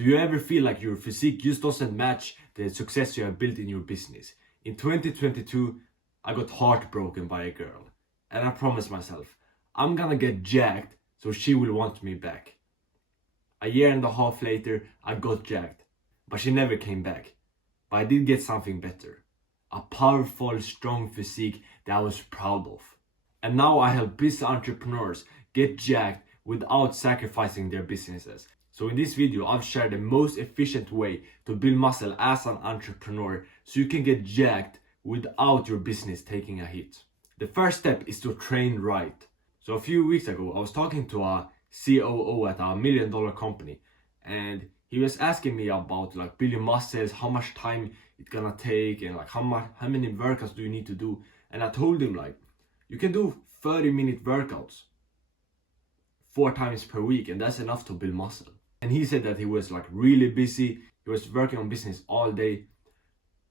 Do you ever feel like your physique just doesn't match the success you have built in your business? In 2022, I got heartbroken by a girl, and I promised myself, I'm gonna get jacked so she will want me back. A year and a half later, I got jacked, but she never came back. But I did get something better. A powerful, strong physique that I was proud of. And now I help business entrepreneurs get jacked without sacrificing their businesses. So in this video, I've shared the most efficient way to build muscle as an entrepreneur so you can get jacked without your business taking a hit. The first step is to train right. So a few weeks ago, I was talking to a COO at a $1 million company, and he was asking me about like building muscles, how much time it's gonna take, and like how many workouts do you need to do. And I told him like, you can do 30-minute workouts 4 times per week, and that's enough to build muscle. And he said that he was like really busy, he was working on business all day.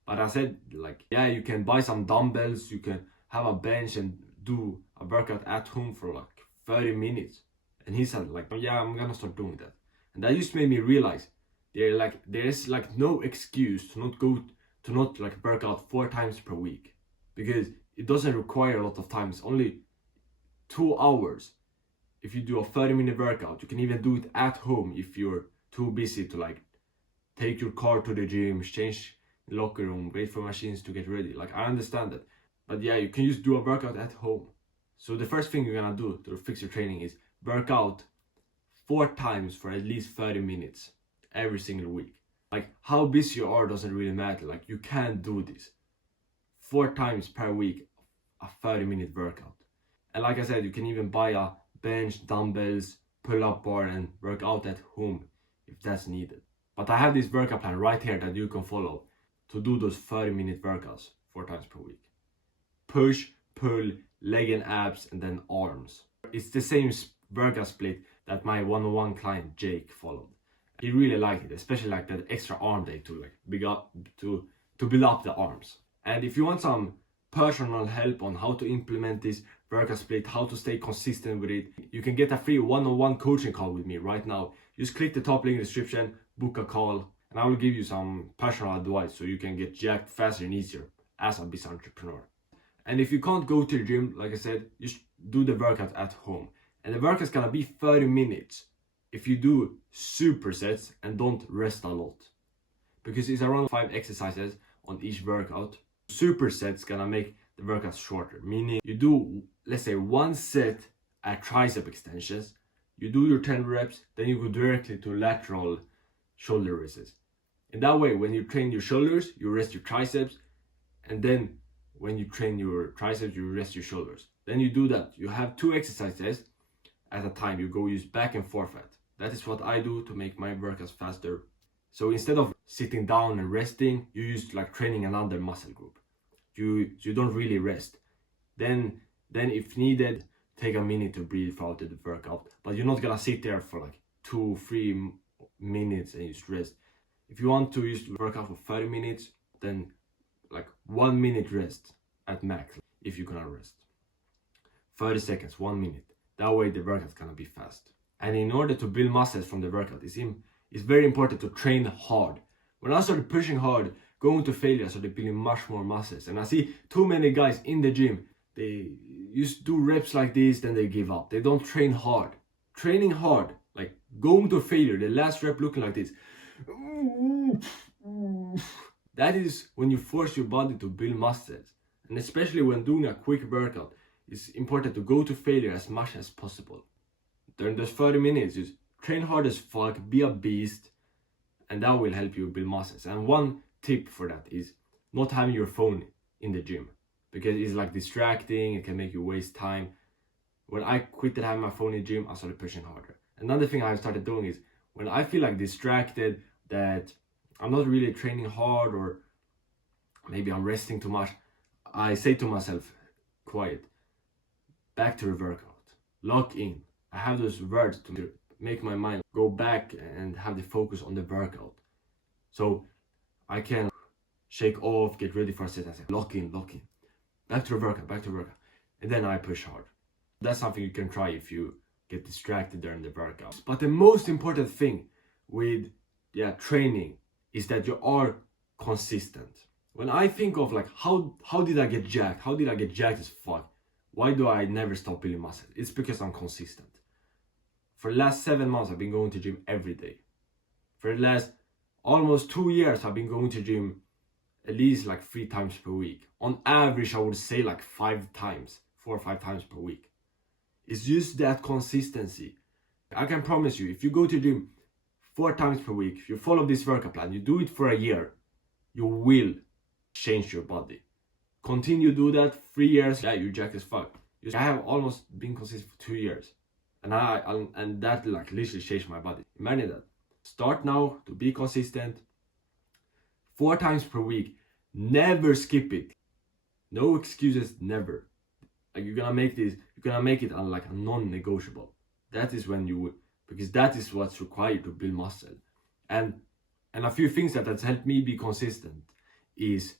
But I said like, yeah, you can buy some dumbbells, you can have a bench and do a workout at home for like 30 minutes. And he said like, yeah, I'm gonna start doing that. And that just made me realize there's like no excuse to not work out 4 times per week, because it doesn't require a lot of time. It's only 2 hours. If you do a 30-minute workout, you can even do it at home if you're too busy to like take your car to the gym, change the locker room, wait for machines to get ready. Like, I understand that, but yeah, you can just do a workout at home. So the first thing you're gonna do to fix your training is work out 4 times for at least 30 minutes every single week. Like, how busy you are doesn't really matter. Like, you can do this 4 times per week, a 30-minute workout. And like I said, you can even buy a bench, dumbbells, pull-up bar and work out at home if that's needed. But I have this workout plan right here that you can follow to do those 30-minute workouts 4 times per week. Push, pull, leg and abs, and then arms. It's the same workout split that my one-on-one client Jake followed. He really liked it, especially like that extra arm day to like build up the arms. And if you want some personal help on how to implement this workout split, how to stay consistent with it, you can get a free one-on-one coaching call with me right now. Just click the top link in the description, book a call, and I will give you some personal advice so you can get jacked faster and easier as a business entrepreneur. And if you can't go to the gym, like I said, just do the workout at home. And the workout's gonna be 30 minutes if you do supersets and don't rest a lot, because it's around 5 exercises on each workout. Supersets gonna make the workout shorter, meaning you do, let's say, 1 set at tricep extensions, you do your 10 reps, then you go directly to lateral shoulder raises. In that way, when you train your shoulders, you rest your triceps, and then when you train your triceps, you rest your shoulders. Then you do that. You have 2 exercises at a time. You go use back and forth at. That is what I do to make my workouts faster. So instead of sitting down and resting, you use like training another muscle group. You don't really rest. Then if needed, take a minute to breathe throughout the workout. But you're not gonna sit there for like 2-3 minutes and just rest. If you want to use work out for 30 minutes, then like 1 minute rest at max if you cannot rest. 30 seconds, 1 minute. That way the workout's gonna be fast. And in order to build muscles from the workout, it's very important to train hard. When I started pushing hard, going to failure, I started building much more muscles. And I see too many guys in the gym, they just do reps like this, then they give up. They don't train hard. Training hard, like going to failure, the last rep looking like this. That is when you force your body to build muscles. And especially when doing a quick workout, it's important to go to failure as much as possible. During those 30 minutes, just train hard as fuck, be a beast, and that will help you build muscles. And one tip for that is not having your phone in the gym, because it's like distracting, it can make you waste time. When I quit having my phone in the gym, I started pushing harder. Another thing I started doing is when I feel like distracted, that I'm not really training hard, or maybe I'm resting too much, I say to myself, quiet, back to the workout, lock in. I have those words to make my mind go back and have the focus on the workout. So I can shake off, get ready for a set, and say, lock in, back to the workout. And then I push hard. That's something you can try if you get distracted during the workout. But the most important thing with training is that you are consistent. When I think of like how did I get jacked? How did I get jacked as fuck? Why do I never stop building muscle? It's because I'm consistent. For the last 7 months, I've been going to gym every day. For the last almost 2 years, I've been going to gym at least like 3 times per week. On average, I would say like 5 times, 4 or 5 times per week. It's just that consistency. I can promise you, if you go to gym 4 times per week, if you follow this workout plan, you do it for a year, you will change your body. Continue do that 3 years, yeah, you're jacked as fuck. I have almost been consistent for 2 years, and that like literally changed my body. Imagine that. Start now to be consistent. 4 times per week. Never skip it. No excuses, never. Like you're gonna make it on like a non-negotiable. That is when you would, because that is what's required to build muscle. And a few things that has helped me be consistent is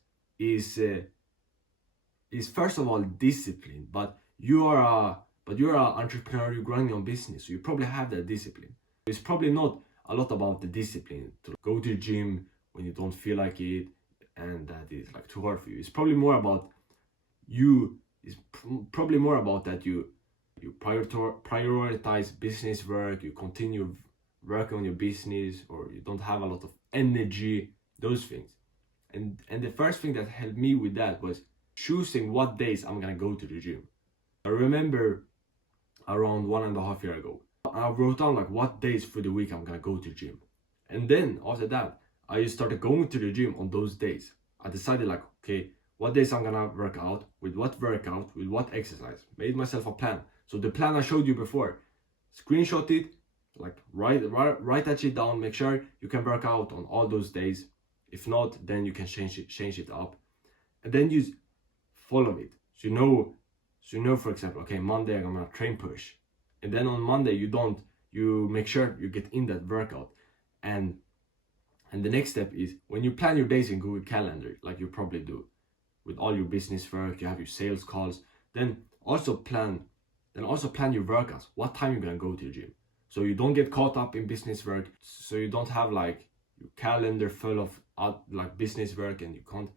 first of all discipline. But you're an entrepreneur, you're running your business, so you probably have that discipline. It's probably not a lot about the discipline to go to the gym when you don't feel like it and that is like too hard for you. It's probably more about you. It's probably more about that you prioritize business work, you continue working on your business, or you don't have a lot of energy, those things. And the first thing that helped me with that was choosing what days I'm gonna go to the gym. I remember around 1.5 years ago, I wrote down like what days for the week I'm gonna go to the gym. And then after that, I just started going to the gym on those days. I decided like, okay, what days I'm gonna work out, with what exercise. Made myself a plan. So the plan I showed you before, screenshot it, like write that shit down, make sure you can work out on all those days. If not, then you can change it up. And then you follow it. So you know, for example, okay, Monday I'm gonna train push. And then on Monday you make sure you get in that workout. And the next step is when you plan your days in Google Calendar, like you probably do with all your business work, you have your sales calls, then also plan your workouts, what time you're gonna go to the gym. So you don't get caught up in business work, so you don't have like your calendar full of like business work and you can't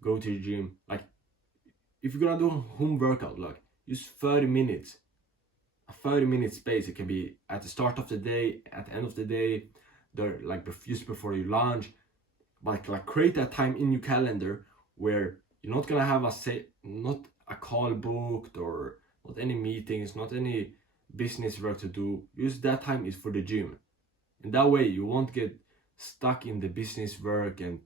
go to the gym. Like if you're gonna do a home workout, like use 30 minutes, a 30-minute space. It can be at the start of the day, at the end of the day, like just before your lunch. But like create that time in your calendar where you're not gonna have not a call booked or not any meetings, not any business work to do. Use that time is for the gym. And that way you won't get stuck in the business work and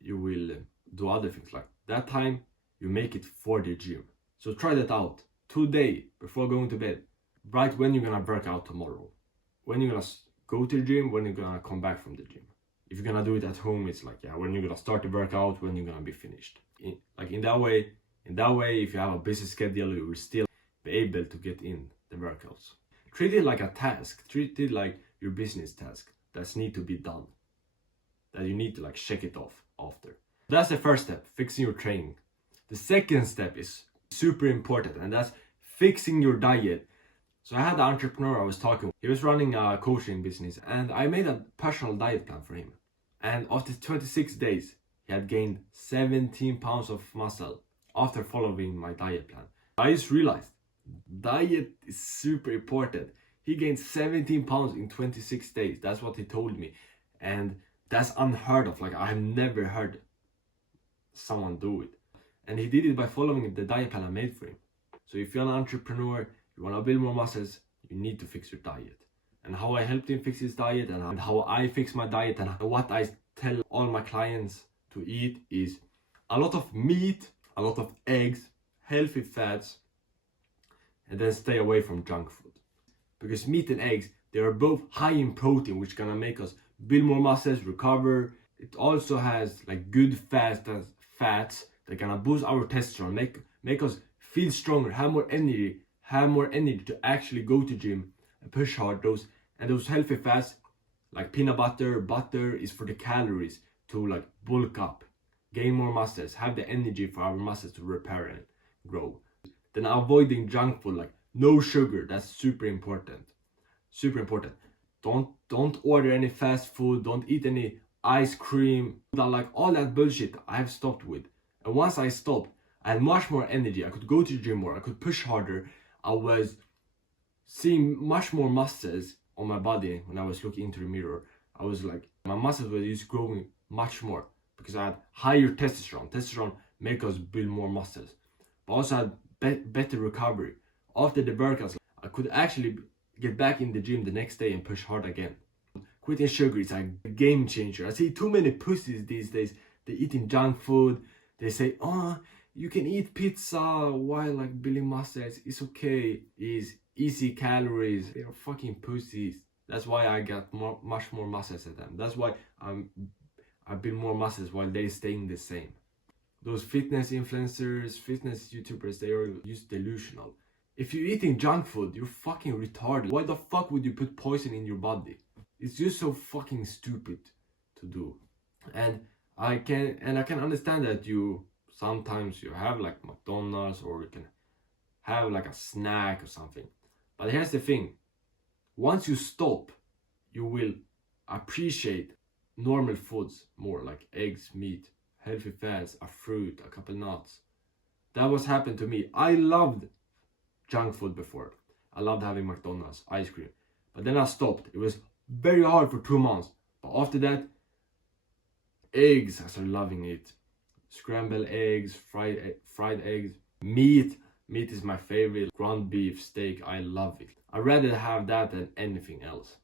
you will do other things. Like that time you make it for the gym. So try that out today before going to bed. Write when you're gonna work out tomorrow, when you're gonna go to the gym, when you're gonna come back from the gym. If you're gonna do it at home, it's like, yeah, when you're gonna start the workout, when you're gonna be finished. In that way, if you have a busy schedule, you will still be able to get in the workouts. Treat it like a task. Treat it like your business task that need to be done, that you need to like check it off after. That's the first step, fixing your training. The second step is super important, and that's fixing your diet. So I had an entrepreneur I was talking with. He was running a coaching business, and I made a personal diet plan for him. And after 26 days, he had gained 17 pounds of muscle after following my diet plan. I just realized diet is super important. He gained 17 pounds in 26 days. That's what he told me. And that's unheard of. Like, I have never heard someone do it. And he did it by following the diet plan I made for him. So if you're an entrepreneur, you want to build more muscles, you need to fix your diet. And how I helped him fix his diet and how I fix my diet and what I tell all my clients to eat is a lot of meat, a lot of eggs, healthy fats, and then stay away from junk food. Because meat and eggs, they are both high in protein, which gonna make us build more muscles, recover. It also has like good fats that gonna boost our testosterone, make us feel stronger, have more energy to actually go to gym and push hard. Those healthy fats like peanut butter is for the calories, to like bulk up, gain more muscles, have the energy for our muscles to repair and grow. Then avoiding junk food, like no sugar, that's super important. Don't order any fast food. Don't eat any ice cream. Like all that bullshit I have stopped with. And once I stopped, I had much more energy. I could go to the gym more. I could push harder. I was seeing much more muscles on my body when I was looking into the mirror. I was like, my muscles were just growing much more because I had higher testosterone. Testosterone make us build more muscles. But also had better recovery. After the workouts, I could actually get back in the gym the next day and push hard again. Quitting sugar is a game changer. I see too many pussies these days. They're eating junk food. They say, oh, you can eat pizza while like building muscles. It's okay. It's easy calories. They're fucking pussies. That's why I got much more muscles than them. That's why I build more muscles while they're staying the same. Those fitness influencers, fitness YouTubers, they are just delusional. If you're eating junk food, you're fucking retarded. Why the fuck would you put poison in your body? It's just so fucking stupid to do. And I can understand that you sometimes you have like McDonald's or you can have like a snack or something. But here's the thing. Once you stop, you will appreciate normal foods more, like eggs, meat, healthy fats, a fruit, a couple nuts. That was happened to me. I loved junk food before. I loved having McDonald's, ice cream. But then I stopped. It was very hard for 2 months. But after that, eggs, I started loving it. Scrambled eggs, fried eggs, meat. Meat is my favorite. Ground beef, steak, I love it. I'd rather have that than anything else.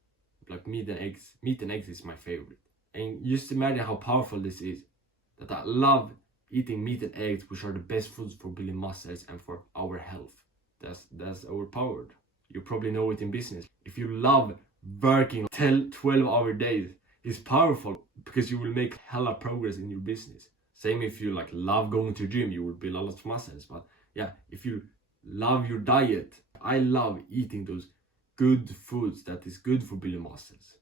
Like meat and eggs. Meat and eggs is my favorite. And just imagine how powerful this is. That I love eating meat and eggs, which are the best foods for building muscles and for our health. That's overpowered. You probably know it in business. If you love working 12-hour days, it's powerful because you will make hella progress in your business. Same if you like love going to the gym, you will build a lot of muscles. But yeah, if you love your diet, I love eating those good foods that is good for building muscles.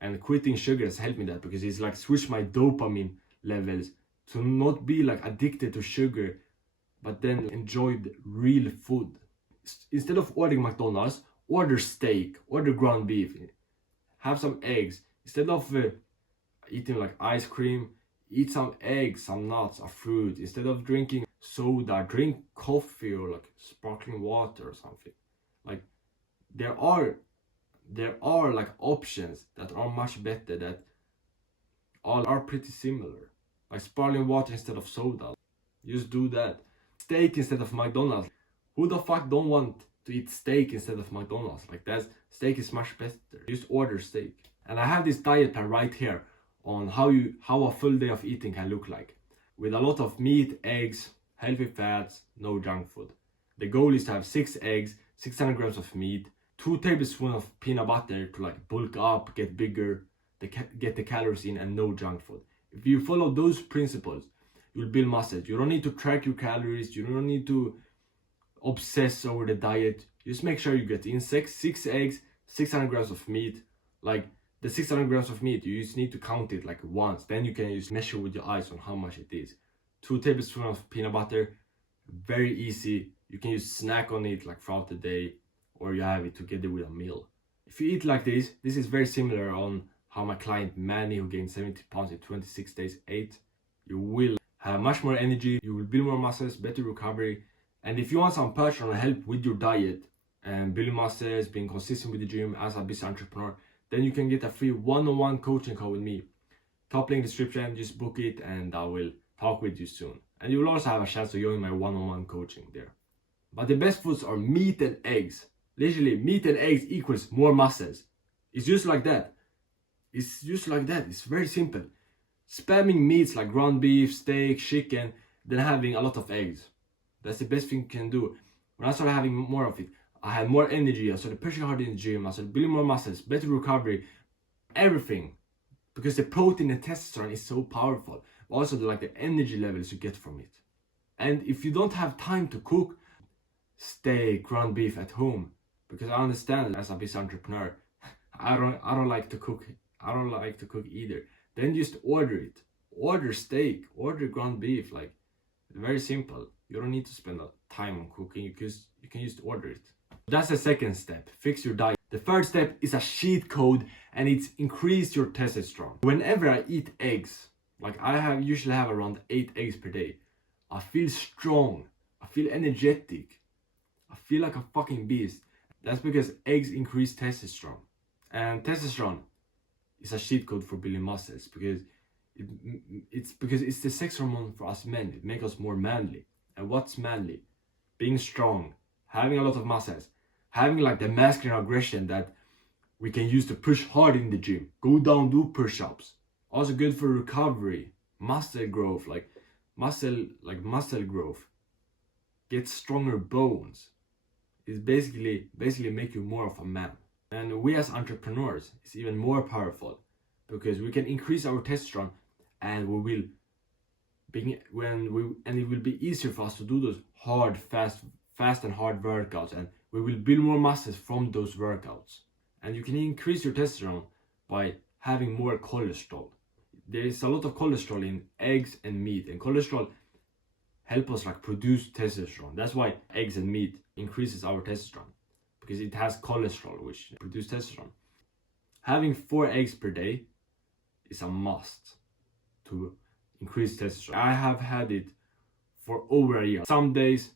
And quitting sugar has helped me that because it's like switch my dopamine levels to not be like addicted to sugar, but then enjoy the real food. Instead of ordering McDonald's, order steak, order ground beef, have some eggs. Instead of eating like ice cream, eat some eggs, some nuts, a fruit. Instead of drinking soda, drink coffee or like sparkling water or something. Like there are like options that are much better, that all are pretty similar. Like sparkling water instead of soda. Just do that. Steak instead of McDonald's. Who the fuck don't want to eat steak instead of McDonald's? Like steak is much better. Just order steak. And I have this diet plan right here on how a full day of eating can look like. With a lot of meat, eggs, healthy fats, no junk food. The goal is to have 6 eggs, 600 grams of meat, 2 tablespoons of peanut butter to like bulk up, get bigger, get the calories in, and no junk food. If you follow those principles, you'll build muscles. You don't need to track your calories. You don't need to obsess over the diet. Just make sure you get in 6 eggs, 600 grams of meat. Like the 600 grams of meat, you just need to count it like once. Then you can just measure with your eyes on how much it is. 2 tablespoons of peanut butter, very easy. You can just snack on it like throughout the day, or you have it together with a meal. If you eat like this is very similar on how my client Manny, who gained 70 pounds in 26 days, ate. You will have much more energy, you will build more muscles, better recovery. And if you want some personal help with your diet and building muscles, being consistent with the gym as a business entrepreneur, then you can get a free one-on-one coaching call with me. Top link description, just book it and I will talk with you soon. And you will also have a chance to join my one-on-one coaching there. But the best foods are meat and eggs. Literally, meat and eggs equals more muscles. It's just like that. It's just like that. It's very simple. Spamming meats like ground beef, steak, chicken, then having a lot of eggs. That's the best thing you can do. When I started having more of it, I had more energy. I started pushing hard in the gym. I started building more muscles, better recovery, everything. Because the protein and testosterone is so powerful. Also, like the energy levels you get from it. And if you don't have time to cook steak, ground beef at home, because I understand as a business entrepreneur, I don't like to cook. I don't like to cook either. Then just order it. Order steak, order ground beef. Like, very simple. You don't need to spend a time on cooking because you can just order it. That's the second step. Fix your diet. The third step is a cheat code, and it's increase your testosterone. Whenever I eat eggs, like I usually have around 8 eggs per day, I feel strong, I feel energetic, I feel like a fucking beast. That's because eggs increase testosterone. And testosterone is a cheat code for building muscles because it's the sex hormone for us men. It makes us more manly. And what's manly? Being strong, having a lot of muscles, having like the masculine aggression that we can use to push hard in the gym. Go down, do push-ups. Also good for recovery, muscle growth, like muscle growth. Get stronger bones. It's basically make you more of a man. And we as entrepreneurs is even more powerful because we can increase our testosterone, and it will be easier for us to do those hard, fast and hard workouts, and we will build more muscles from those workouts. And you can increase your testosterone by having more cholesterol. There is a lot of cholesterol in eggs and meat, and cholesterol help us like produce testosterone. That's why eggs and meat increases our testosterone, because it has cholesterol which produces testosterone. Having 4 eggs per day is a must to increase testosterone. I have had it for over a year. Some days,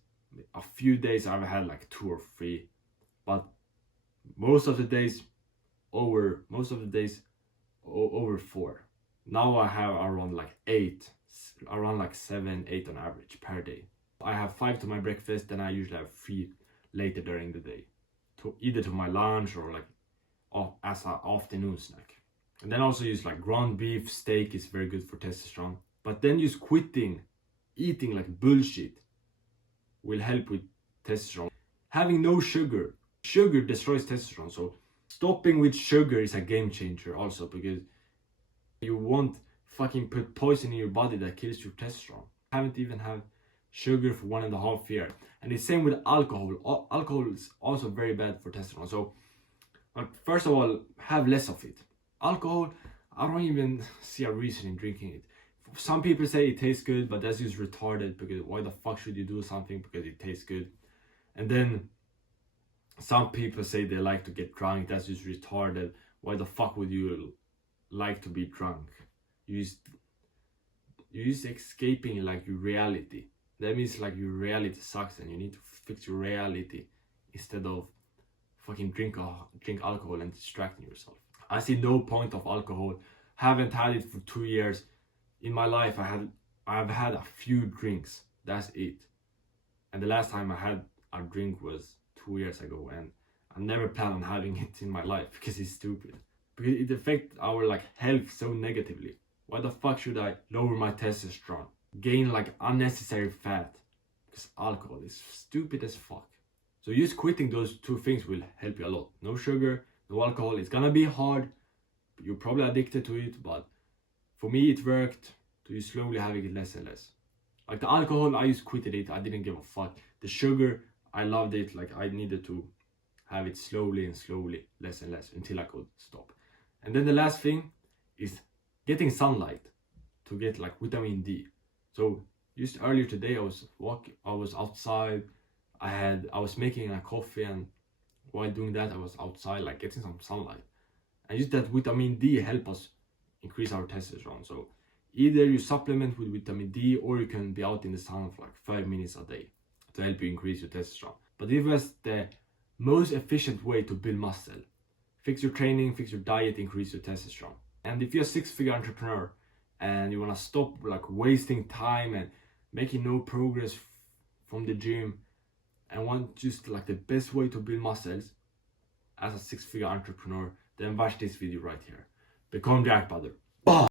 a few days I've had like 2 or 3, but most of the days over 4. Now I have around like 8, around like 7, 8 on average per day. I have 5 to my breakfast, then I usually have 3 later during the day, to either to my lunch or like as an afternoon snack. And then also use like ground beef, steak is very good for testosterone. But then just quitting eating like bullshit will help with testosterone. Having no sugar destroys testosterone, so stopping with sugar is a game changer also, because you won't fucking put poison in your body that kills your testosterone. I haven't even had sugar for 1.5 years. And the same with alcohol. Alcohol is also very bad for testosterone. So first of all, have less of it. Alcohol, I don't even see a reason in drinking it. Some people say it tastes good, but that's just retarded, because why the fuck should you do something because it tastes good? And then some people say they like to get drunk, that's just retarded. Why the fuck would you like to be drunk? You just escaping like your reality. That means like your reality sucks and you need to fix your reality instead of fucking drink alcohol and distracting yourself. I see no point of alcohol. Haven't had it for 2 years. In my life I've had a few drinks. That's it. And the last time I had a drink was 2 years ago, and I never plan on having it in my life because it's stupid. Because it affects our like health so negatively. Why the fuck should I lower my testosterone? Gain like unnecessary fat? Because alcohol is stupid as fuck. So just quitting those 2 things will help you a lot. No sugar, no alcohol. It's gonna be hard. You're probably addicted to it, but for me it worked. To you slowly having it less and less. Like the alcohol, I just quitted it. I didn't give a fuck. The sugar, I loved it. Like I needed to have it slowly and slowly, less and less, until I could stop. And then the last thing is getting sunlight to get like vitamin D. So just earlier today I was outside. I was making a coffee, and while doing that I was outside like getting some sunlight. And just that vitamin D help us increase our testosterone. So either you supplement with vitamin D, or you can be out in the sun for like 5 minutes a day to help you increase your testosterone. But it was the most efficient way to build muscle. Fix your training, fix your diet, increase your testosterone. And if you're a 6-figure entrepreneur and you want to stop like wasting time and making no progress from the gym, and want just like the best way to build muscles as a 6-figure entrepreneur, then watch this video right here. Become Jack Brother.